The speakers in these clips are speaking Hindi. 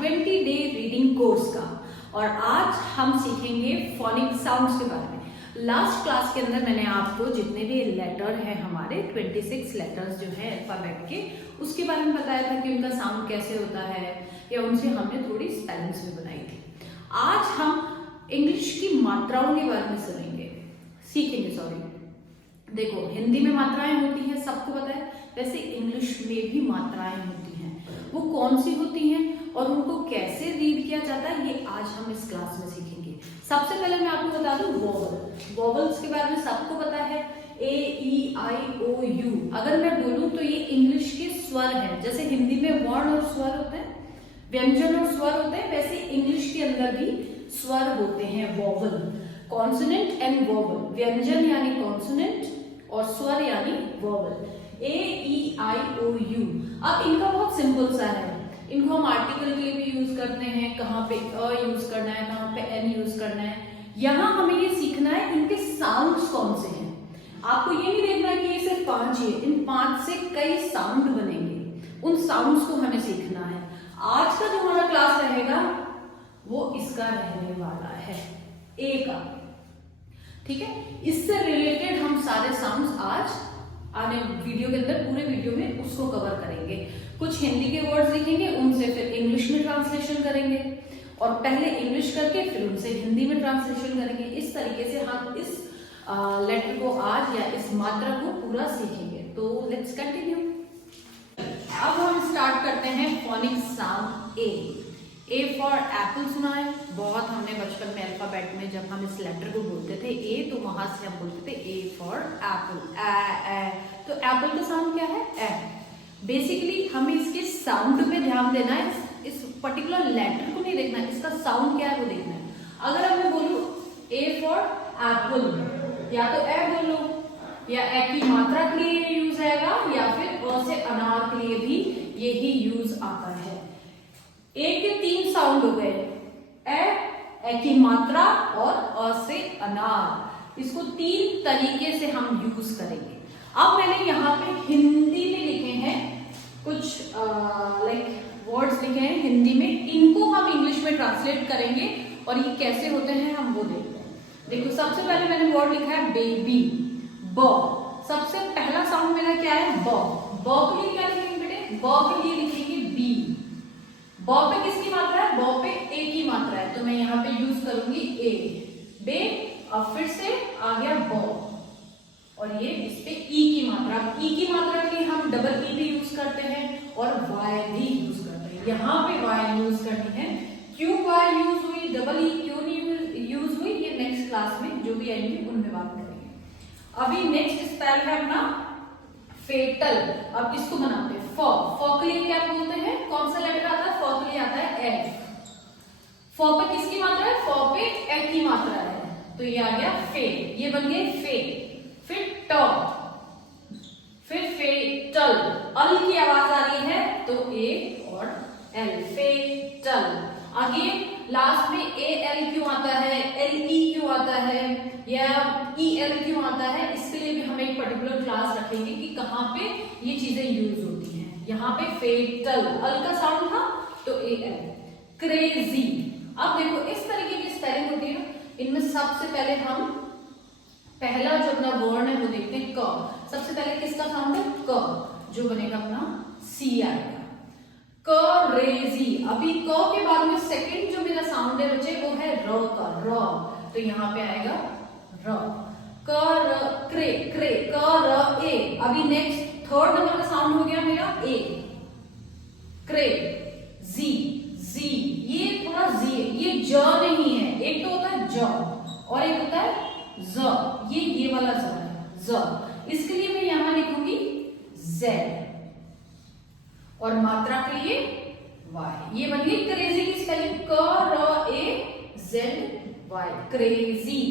20 डे रीडिंग कोर्स का। और आज हम सीखेंगे फोनिक साउंड्स के बारे में। लास्ट क्लास के अंदर मैंने आपको जितने भी लेटर हैं हमारे 26 लेटर्स जो है अल्फाबेट के, उसके बारे में बताया था कि उनका साउंड कैसे होता है, या उनसे हमने थोड़ी स्पेलिंग्स भी बनाई थी। आज हम इंग्लिश की मात्राओं के बारे में सीखेंगे। देखो, हिंदी में मात्राएं होती हैं, सबको पता है। वैसे इंग्लिश में भी मात्राएं होती हैं, वो कौन सी होती हैं और उनको कैसे रीड किया जाता है, ये आज हम इस क्लास में सीखेंगे। सबसे पहले मैं आपको बता दूं वॉवल्स के बारे में सबको पता है। ए, ई, आई, ओ, यू। अगर मैं बोलूं तो ये इंग्लिश के स्वर हैं। जैसे हिंदी में वर्ण और स्वर होते हैं, व्यंजन और स्वर होते हैं, वैसे इंग्लिश के अंदर भी स्वर होते हैं, वॉवल। कॉन्सोनेंट एंड वॉवल, व्यंजन यानी कॉन्सोनेंट और स्वर यानी vowel. A, E, I, O, you. अब इनका बहुत सिंपल सा है। इनको हम आर्टिकल के लिए भी यूज करते हैं, कहाँ पे अ यूज करना है, कहाँ पे एन यूज करना है। यहाँ हमें ये सीखना है इनके साउंड्स कौन से हैं। आपको ये नहीं देखना है कि ये सिर्फ 5 ही है, इन 5 से कई साउंड बनेंगे, उन साउंड्स को हमें सीखना है। आज का जो हमारा क्लास रहेगा वो इसका रहने वाला है, ए का। ठीक है, इससे रिलेटेड हम सारे साउंड्स आज आने वीडियो के अंदर, पूरे वीडियो में उसको कवर करेंगे। कुछ हिंदी के वर्ड्स लिखेंगे, उनसे फिर इंग्लिश में ट्रांसलेशन करेंगे, और पहले इंग्लिश करके फिर उनसे हिंदी में ट्रांसलेशन करेंगे। इस तरीके से हम इस लेटर को आज या इस मात्रा को पूरा सीखेंगे। तो लेट्स कंटिन्यू। अब हम स्टार्ट करते हैं phonic sound A. A for Apple सुना है बहुत हमने बचपन में अल्फाबेट में, जब हम इस लेटर को बोलते थे ए, तो वहां से हम बोलते थे ए फॉर एप्पल, ए। तो एप्पल का साउंड क्या है? ए। बेसिकली हमें इसके साउंड पे ध्यान देना है, इस पर्टिकुलर लेटर को नहीं देखना है, इसका साउंड क्या है वो देखना है। अगर अब मैं बोलूं ए फॉर एप्पल, या तो ए बोलो, या ए की मात्रा के लिए यूज आएगा, या फिर अ से अनार के लिए भी यही यूज आता है। ए के 3 साउंड हो गए, ए की मात्रा और अ से अनार। इसको 3 तरीके से हम यूज करेंगे। अब मैंने यहाँ पे हिंदी में लिखे हैं कुछ वर्ड्स लिखे हैं हिंदी में, इनको हम इंग्लिश में ट्रांसलेट करेंगे और ये कैसे होते हैं हम वो देखते हैं। देखो, सबसे पहले मैंने वर्ड लिखा है बेबी, ब। सबसे पहला साउंड मेरा क्या है? ब। ब के लिए क्या लिखेंगे बेटे? ब के लिए लिखेंगे बी। ब पे किसकी मात्रा है? ब पे ए की मात्रा है, तो मैं यहाँ पे यूज करूंगी ए, बे। अब फिर से आ गया ब, और ये इस पे ई की मात्रा। ई की मात्रा के लिए हम डबल ई भी यूज करते हैं और वाई भी यूज करते हैं। यहाँ पे वाई यूज करनी है। क्यों वाई यूज हुई, डबल ई क्यों नहीं यूज हुई, ये नेक्स्ट क्लास में जो भी आएंगे उनमें बात करेंगे। अभी नेक्स्ट स्पेल है अपना फेटल। अब इसको बनाते हैं फ। फ के लिए क्या बोलते हैं? कौन सा लेटर आता है? फ के लिए आता है एफ। फ पे किसकी मात्रा है? फ पे ए की मात्रा है, तो ये आ गया फे। ये बन गए फे। फिर ट, फिर फेटल। अल की आवाज आ रही है तो ए और एल, फेटल। आगे लास्ट में ए एल क्यों आता है, एल ई क्यों आता है, या ई एल क्यों आता है, इसके लिए भी हम एक पर्टिकुलर क्लास रखेंगे कि कहाँ पे ये चीजें यूज होती हैं। यहाँ पे फेटल, अल का साउंड था तो ए एल। क्रेजी। अब देखो, इस तरीके की स्पेलिंग होती है। इनमें सबसे पहले हम पहला जो अपना वर्ण है वो देखते हैं क। सबसे पहले किसका साउंड है? क, जो बनेगा अपना सी आएगा, करेजी। अभी क के बाद में सेकंड जो मेरा साउंड है बच्चे वो है र का, र, तो यहाँ पे आएगा र। कर, क्रे, क्रे, कर, ए। अभी नेक्स्ट थर्ड नंबर का साउंड हो गया मेरा ए, क्रे, जी, जी। ये थोड़ा जी है, ये ज नहीं है। एक तो होता है ज और एक होता है ज, ये वाला ज है, ज। इसके लिए मैं यहां लिखूंगी जेड, और मात्रा के लिए वाई। ये बन गई क्रेजी की स्पेलिंग, क र ए जेड वाई, क्रेजी।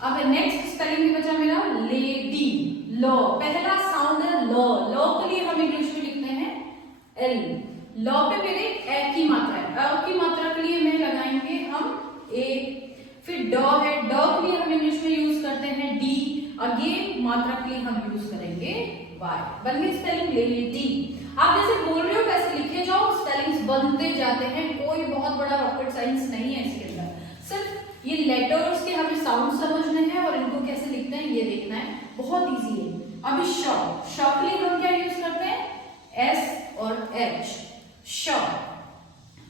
अब नेक्स्ट स्पेलिंग में बचा मेरा लेडी, ल। पहला साउंड है ल। ल के लिए हम इंग्लिश में लिखते हैं एल। ल पे मेरे ए की मात्रा है, अ की मात्रा के लिए मैं लगाएंगे हम ए। फिर ड है, ड के लिए हम इंग्लिश में यूज करते हैं डी। अगेन मात्रा के लिए हम यूज करेंगे वाई। बन गई स्पेलिंग लेडी। आप जैसे बोल रहे हो वैसे लिखे जाओ, स्पेलिंग्स बनते जा जाते हैं, कोई बहुत बड़ा रॉकेट साइंस नहीं है इसके अंदर। सिर्फ ये लेटर्स के हमें साउंड समझने हैं और इनको कैसे लिखते हैं ये देखना है, बहुत इजी है। अभी श के लिए हम क्या यूज करते हैं, एस और एच। श,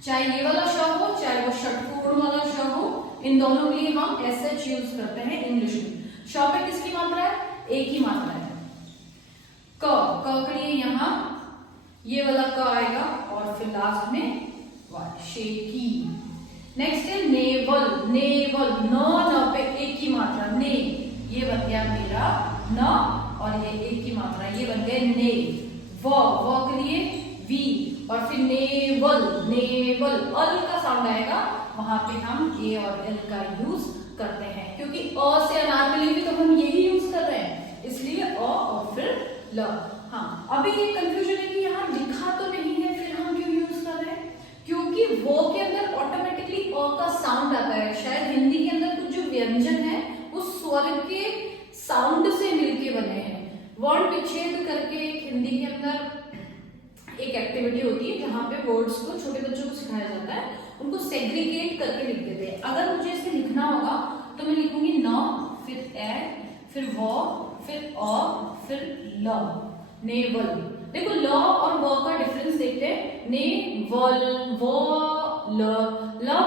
चाहे ये वाला श हो चाहे वो षटकोण वाला श हो, इन दोनों के लिए हम एस एच यूज करते हैं इंग्लिश में। श पे किसकी मात्रा है, एक ही मात्रा है। क के लिए यहाँ ये वाला क आएगा और फिर लास्ट में वाई, शेकी। नेक्स्ट है नेवल, नेवल, न पे एक ही मात्रा, ने, ये बन गया मेरा न और ये एक की मात्रा, ये बन गए ने। व के लिए वी और फिर नेवल, नेवल, अल का साउंड आएगा, वहां पे हम ए और एल का यूज करते हैं, क्योंकि अ से अनारकली भी तो हम यही यूज कर रहे हैं, इसलिए अ और फिर ल। हाँ, अभी ये कंफ्यूजन है कि यहाँ लिखा तो नहीं है, फिर हम क्यों यूज कर रहे हैं, क्योंकि वो के अंदर ऑटोमेटिकली अ का साउंड आता है। शायद हिंदी के अंदर कुछ जो व्यंजन है वो स्वर के साउंड से मिलके बने हैं। वर्ण विच्छेद करके एक हिंदी के अंदर एक एक्टिविटी होती है जहाँ पे वर्ड्स को छोटे बच्चों को सिखाया जाता है, उनको सेग्रीगेट करके लिख देते हैं। अगर मुझे इसे लिखना होगा तो मैं लिखूंगी न, फिर ए, फिर व, फिर अ, फिर ल, नेवल। देखो ल और व का डिफरेंस देखते हैं, ने वल, व ल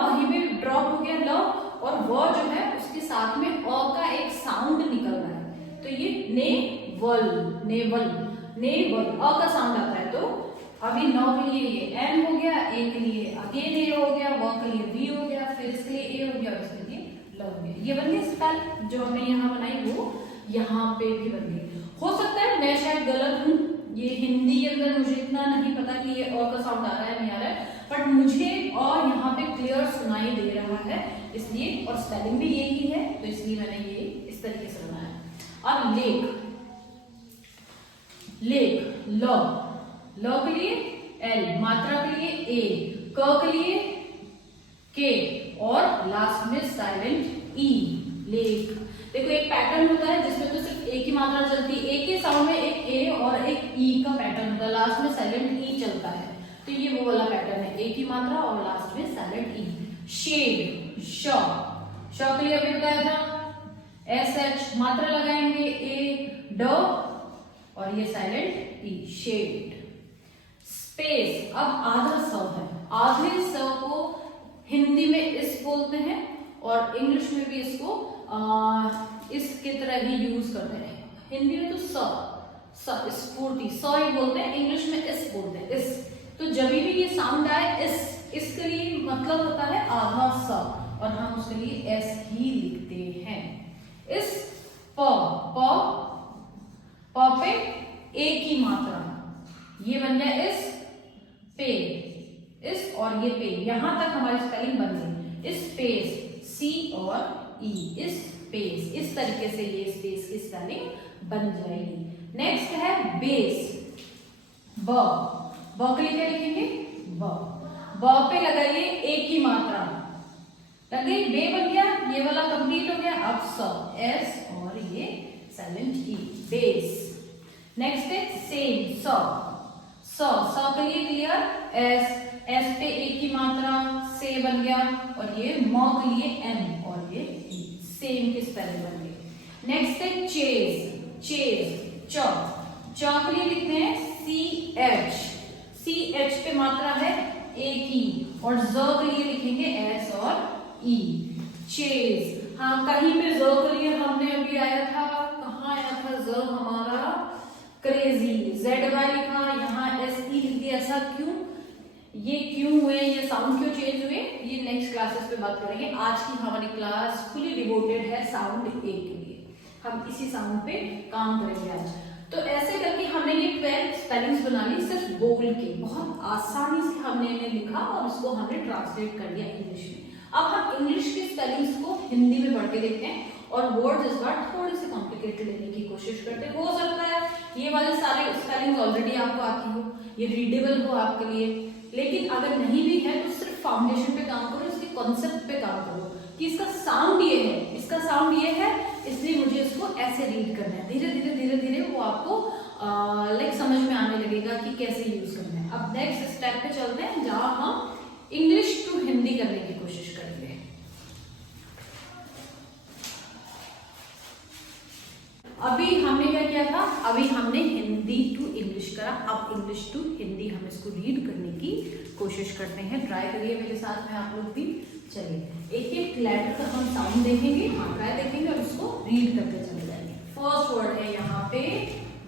वहीं पे ड्रॉप हो गया ल, और व जो है उसके साथ में अ का एक साउंड निकल रहा है, तो ये ने वल, नेवल, नेवल, अ का साउंड आता है। तो अभी न के लिए ये एन हो गया, ए के लिए अगेन ए हो गया, व के लिए वी हो गया, फिर इसके लिए ए हो गया और इसके लिए ल हो गया। ये बन गई स्पेल जो हमने यहाँ बनाई वो यहाँ पे भी बन गई। हो सकता है मैं शायद गलत हूँ, ये हिंदी के अंदर मुझे इतना नहीं पता कि ये अ का साउंड आ रहा है नहीं आ रहा है, बट मुझे अ यहाँ पे क्लियर सुनाई दे रहा है, इसलिए, और स्पेलिंग भी यही है, तो इसलिए मैंने ये इस तरीके से बनाया। अब लेक, लेक, ल के लिए एल, मात्रा के लिए ए, क के लिए के और लास्ट में साइलेंट ई, लेक। देखो एक पैटर्न होता है जिसमें तो सिर्फ एक ही मात्रा चलती है, एक के साउंड में एक ए और एक ई का पैटर्न होता है, लास्ट में साइलेंट ई चलता है, तो ये वो वाला पैटर्न है, एक ही मात्रा और लास्ट में साइलेंट ई। शेड, श के लिए अभी बताया था एस एच, मात्रा लगाएंगे ए, ड और ये साइलेंट ई, शेड। स्पेस, अब आधा स है, आधे स को हिंदी में इस बोलते हैं और इंग्लिश में भी इसको इसके तरह ही यूज करते हैं। हिंदी में तो स्फूर्ति स ही बोलते हैं, इंग्लिश में इस बोलते हैं, इस। तो जब भी ये साउंड आए इसके लिए मतलब होता है आधा स, और हम उसके लिए एस ही लिखते हैं। इस प पे एक ही मात्रा, ये बन गया इस पे, इस और ये पे, यहां तक हमारी स्पेलिंग बन गई। इस स्पेस सी और ई, इस स्पेस, इस तरीके से ये स्पेस की स्पेलिंग बन जाएगी। नेक्स्ट है बेस, ब के लिए क्या लिखेंगे, ब पे लगाइए एक ही मात्रा, लग गई, बे बन गया, ये वाला कंप्लीट हो गया। अब स, एस और ये साइलेंट ई, बेस। नेक्स्ट है सेम, स के लिए क्लियर, एस पे एक ही मात्रा, से बन गया, और ये म के लिए एम और ये ई, सेम की स्पेलिंग बन गई। नेक्स्ट है चेज, च के लिए लिखते हैं सी एच पे मात्रा है एक ही, और ज के लिए लिखेंगे एस और ई, चेज। हाँ, कहीं पे ज के लिए हमने अभी आया था, कहाँ आया था ज हमारा, क्रेजी, जेड वाई लिखा, यहाँ एस ई लिख दिया। ऐसा क्यों, ये क्यों हुए, ये साउंड क्यों चेंज हुए, ये नेक्स्ट क्लासेस पे बात करेंगे। आज की हमारी क्लास फुली डिवोटेड है साउंड ए के लिए, हम इसी साउंड पे काम करेंगे आज। तो ऐसे करके हमने ये 12 स्पेलिंग्स बना ली, सिर्फ बोल के, बहुत आसानी से हमने इन्हें लिखा और उसको हमने ट्रांसलेट कर दिया इंग्लिश में। अब हम इंग्लिश की स्पेलिंग्स को हिंदी में पढ़ के देखते हैं और वर्ड्स इस बार थोड़े से कॉम्प्लिकेटेड लेने की कोशिश करते हैं। हो सकता है ये वाले सारे स्पेलिंग्स ऑलरेडी आपको आती हो, ये रीडेबल हो आपके लिए, लेकिन अगर नहीं भी है तो सिर्फ फाउंडेशन पे काम करो, इसके कॉन्सेप्ट पे काम करो कि इसका साउंड ये है, इसका साउंड ये है, इसलिए मुझे इसको ऐसे रीड करना है। धीरे धीरे वो आपको लाइक समझ में आने लगेगा कि कैसे यूज करना है। अब नेक्स्ट स्टेप पे चलते हैं जहां हम इंग्लिश टू हिंदी करने की कोशिश करेंगे। अभी हमने क्या किया था, अभी हमने हिंदी टू इंग्लिश करा, अब इंग्लिश टू हिंदी हम इसको रीड करने की कोशिश करते हैं। ट्राई करिए मेरे साथ में आप लोग भी। चलिए एक एक लेटर का हम साउंड देखेंगे, ट्राई देखेंगे और इसको रीड करके चले जाएंगे। फर्स्ट वर्ड है यहाँ पे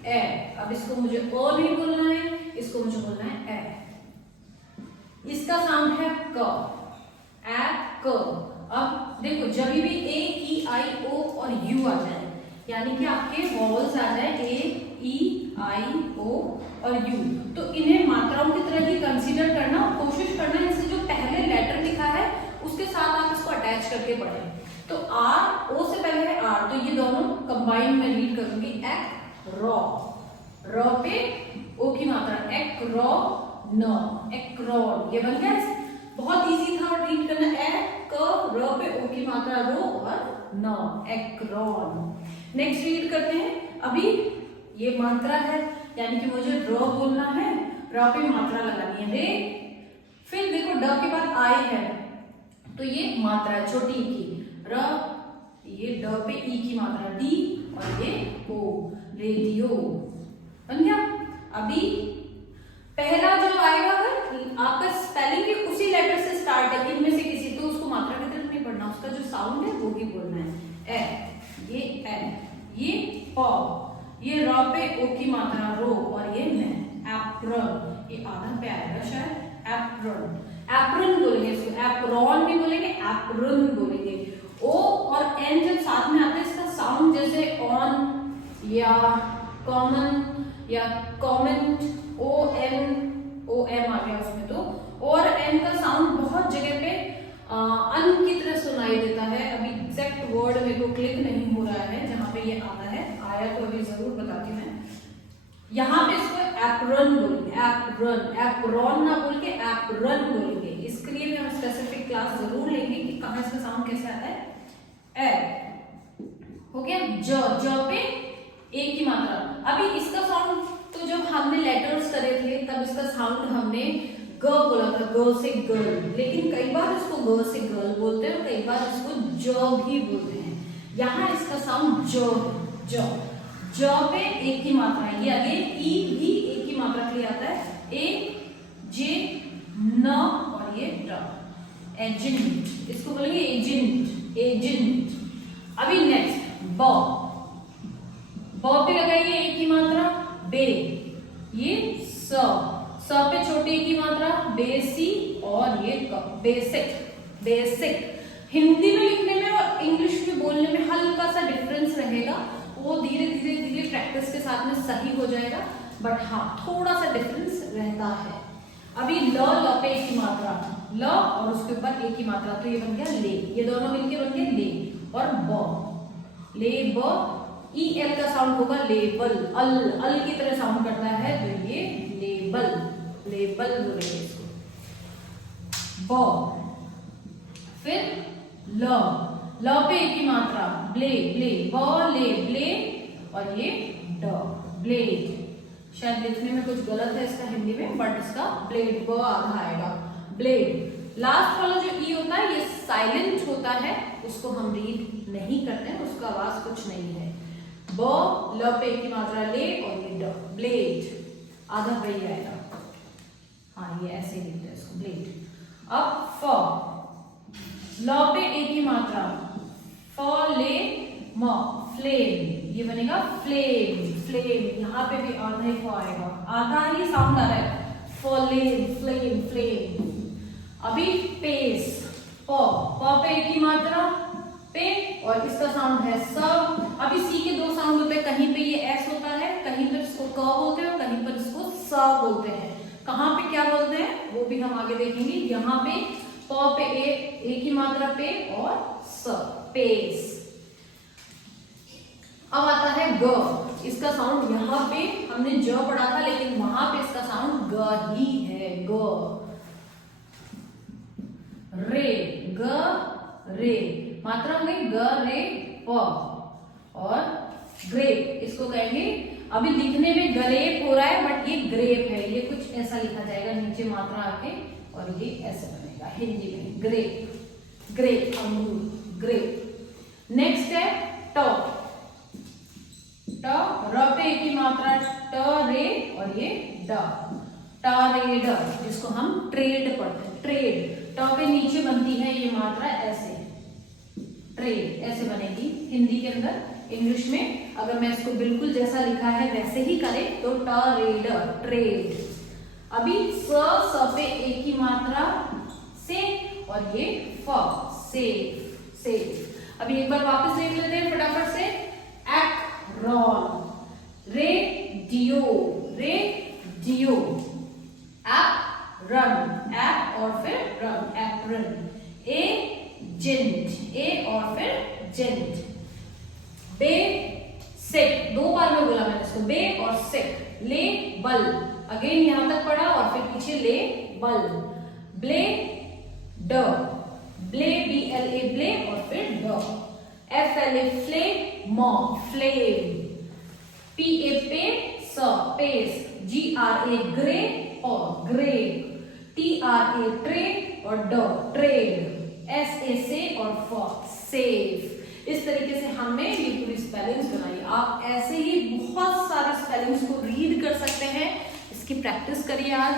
ए। अब इसको मुझे ओ नहीं बोलना है, इसको मुझे बोलना है ए। इसका साउंड है क, ए क। अब देखो जब भी ए ई आई ओ और यू आ जाए, यानी कि आपके वॉवल्स आ जाए ए ई आई ओ और यू, तो इन्हें मात्राओं की तरह ही कंसीडर करना और कोशिश करना इससे जो पहले लेटर लिखा है उसके साथ आप इसको अटैच करके पढ़ें। तो आर, ओ से पहले है आर, तो ये दोनों कंबाइन में रीड करूंगी। एक रॉ, रॉ पे ओ की मात्रा, एक रॉ न, एक रॉ, ये बन गया। बहुत इजी था और रीड करना। एक क र पे ओ की मात्रा रो और न, एक्रोन। नेक्स्ट रीड करते हैं। अभी ये मात्रा है, यानी कि मुझे र बोलना है, र पे मात्रा लगानी है रे। फिर देखो ड के बाद आई है, तो ये मात्रा है छोटी ई की, र, ये ड पे ई की मात्रा डी और ये ओ, रेडियो बन गया। अभी पहला जो आएगा, अगर आपका स्पेलिंग भी उसी लेटर से स्टार्ट है, इनमें से किसी, तो उसको मात्रा की तरफ नहीं पढ़ना, उसका जो साउंड है वो ही बोलना है। ए, ये ए, ये प, ये र पे ओ की मात्रा रो और ये न, एप्रन, ये आधा पे आएगा शायद, एप्रन। एप्रन बोलेंगे इसको, एप्रॉन भी बोलेंगे, एप्रन बोलेंगे। ओ और एन जब साथ में आते हैं, इसका साउंड जैसे ऑन या कॉमन या कॉमेंट, ओ एम आ गया उसमें, तो और एन का साउंड बहुत जगह पे अन की तरह सुनाई देता है। अभी एग्जैक्ट वर्ड मेरे को क्लिक नहीं हो रहा है जहां पे ये आता है, आया तो अभी जरूर बताती हूँ मैं। यहाँ पे इसको एप्रन बोलेंगे, एप्रन, एप्रॉन ना बोल के एप्रन बोलेंगे। इसके लिए भी हम स्पेसिफिक क्लास जरूर लेंगे कि कहाँ इसका साउंड कैसे आता है। ए हो गया। ज पे ए की मात्रा। अभी इसका साउंड तो जब हमने लेटर्स करे थे तब इसका साउंड हमने ग बोला था, ग से गर्ल, लेकिन कई बार इसको ग से गर्ल बोलते हैं और कई बार इसको ज भी बोलते हैं। यहाँ इसका साउंड ज, ज पे ए की मात्रा है, ये अगेन ई भी ए की मात्रा के लिए आता है, ए जे न और ये ट, एजेंट, इसको बोलेंगे एजेंट, एजेंट। अभी नेक्स्ट ब पे लगाइए ए की मात्रा, बे, ये स पे छोटे ए की मात्रा, बेसी और ये क, बेसिक, बेसिक। हिंदी में लिखने में और इंग्लिश में बोलने में हल्का सा डिफरेंस रहेगा, वो धीरे धीरे धीरे प्रैक्टिस के साथ में सही हो जाएगा, बट हाँ थोड़ा सा डिफरेंस रहता है। अभी ल पे ए की मात्रा, ल और उसके ऊपर ए की मात्रा, तो ये बन गया ले, ये दोनों मिलके बन गए ले। और ब, ले ब, ई एल का साउंड होगा लेबल, अल की तरह साउंड करता है, तो ये लेबल, लेबल बोलेंगे इसको। ब, फिर ल पे ए की मात्रा, ब्ले, ब्ले, ब ले ब्ले और ये ड, ब्लेड। शायद लिखने में कुछ गलत है इसका हिंदी में, बट इसका ब्लेड, ब आधा आएगा, ब्लेड। लास्ट वाला जो ई होता है ये साइलेंट होता है, उसको हम रीड नहीं करते हैं, उसका आवाज कुछ नहीं है। ब, ल पे की मात्रा ले और ये ड, ब्लेड, आधा वही आएगा। हाँ ये ऐसे लिखते हैं इसको, ब्लेड। अब फ, ल पे ए की मात्रा, फ ले म, फ्लेम, ये बनेगा फ्लेम, फ्लेम। यहाँ पे भी आधा ही फ आएगा, आधा ही साउंड आ रहा है, फ्लेम, फ्लेम, फ्लेम। अभी पेस, प पे ए की मात्रा, पे, और इसका साउंड है स। अभी सी के दो साउंड होते हैं, कहीं पे ये एस होता है, कहीं पर इसको क बोलते हैं और कहीं पर इसको स बोलते हैं। कहाँ पे क्या बोलते हैं वो भी हम आगे देखेंगे। यहाँ पे प पे ए की मात्रा पे और स, पेस। अब आता है ग, इसका साउंड यहाँ पे हमने ज पढ़ा था, लेकिन वहां पे इसका साउंड ग ही है, ग। रे, ग रे, मात्रा में ग रे प, और ग्रेप, इसको कहेंगे। अभी दिखने में गरेप हो रहा है बट ये ग्रेप है, ये कुछ ऐसा लिखा जाएगा, नीचे मात्रा आके और ये ऐसे बनेगा हिंदी में ग्रेप, ग्रेप अंगूर, ग्रेप। नेक्स्ट है ट, ट र पे एक ही मात्रा ट रे और ये ड, टरेड, जिसको हम ट्रेड पढ़ते हैं, ट्रेड। ट पे नीचे बनती है ये मात्रा ऐसे, ट्रेड ऐसे बनेगी हिंदी के अंदर। इंग्लिश में अगर मैं इसको बिल्कुल जैसा लिखा है वैसे ही करें तो टरेड, ट्रेड। अभी स पे एक ही मात्रा से और ये फ, सेफ, सेफ। अभी एक बार वापस देख लेते हैं फटाफट से। एक्रोन, रेडियो, रेडियो। एप रन, एप और फिर रन, एप्रन। एजेंट, ए और फिर जेंट। बे सिक, 2 बार में बोला मैंने इसको, बे और सिक। ले बल, अगेन यहां तक पढ़ा और फिर पीछे ले बल। ब्ले ड, ब्ले बी एल ए ब्ले और फिर ड। एफ एल ए फ्ले मॉ, फ्लेम। पी ए पे स, pace. G R A grey और grape. T R A tray और ड, ट्रेड। एस ए से और फ, सेफ। इस तरीके से हमने ये पूरी स्पेलिंग्स बनाई। आप ऐसे ही बहुत सारे स्पेलिंग्स को रीड कर सकते हैं। इसकी प्रैक्टिस करिए, आज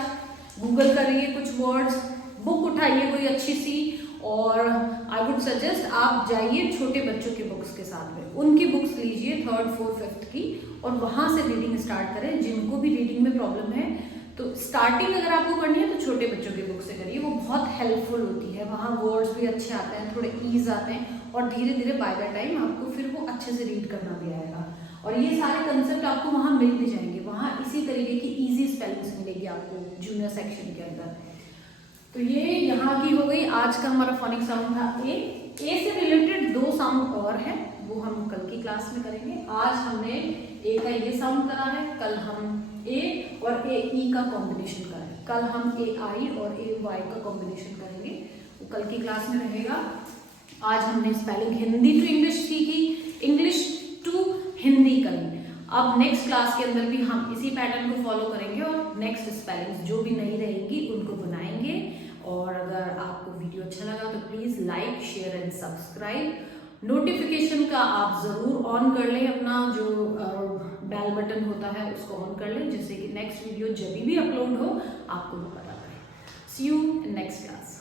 गूगल करिए कुछ वर्ड्स, बुक उठाइए कोई अच्छी सी, और आई वुड सजेस्ट आप जाइए छोटे बच्चों के बुक्स के साथ में, उनकी बुक्स लीजिए 3rd, 4th, 5th की, और वहां से रीडिंग स्टार्ट करें। जिनको भी रीडिंग में प्रॉब्लम है तो स्टार्टिंग अगर आपको करनी है तो छोटे बच्चों की बुक से करिए, वो बहुत हेल्पफुल होती है। वहाँ वर्ड्स भी अच्छे आते हैं, थोड़े ईज आते हैं, और धीरे धीरे बाय द टाइम आपको फिर वो अच्छे से रीड करना भी आएगा। और ये सारे कंसेप्ट आपको वहाँ मिल भी जाएंगे, वहाँ इसी तरीके की ईजी स्पेलिंग्स मिलेगी आपको जूनियर सेक्शन के अंदर। तो ये यहाँ की हो गई। आज का हमारा फोनिक साउंड था ए। ए से रिलेटेड 2 साउंड और हैं, वो हम कल की क्लास में करेंगे। आज हमने ए का ये साउंड करा है, कल हम ए और ए ई का कॉम्बिनेशन करें, कल हम ए आई और ए वाई का कॉम्बिनेशन करेंगे, वो कल की क्लास में रहेगा। आज हमने स्पेलिंग हिंदी टू इंग्लिश सीखी, इंग्लिश टू हिंदी करी। अब नेक्स्ट क्लास के अंदर भी हम इसी पैटर्न को फॉलो करेंगे और नेक्स्ट स्पेलिंग्स जो भी नई रहेंगी उनको बनाएंगे। और अगर आपको वीडियो अच्छा लगा तो please like, share and subscribe. Notification का आप ज़रूर ऑन कर लें, अपना जो बेल बटन होता है उसको ऑन कर लें, जिससे कि नेक्स्ट वीडियो जब भी अपलोड हो आपको वो पता लगे। सी यू इन नेक्स्ट क्लास।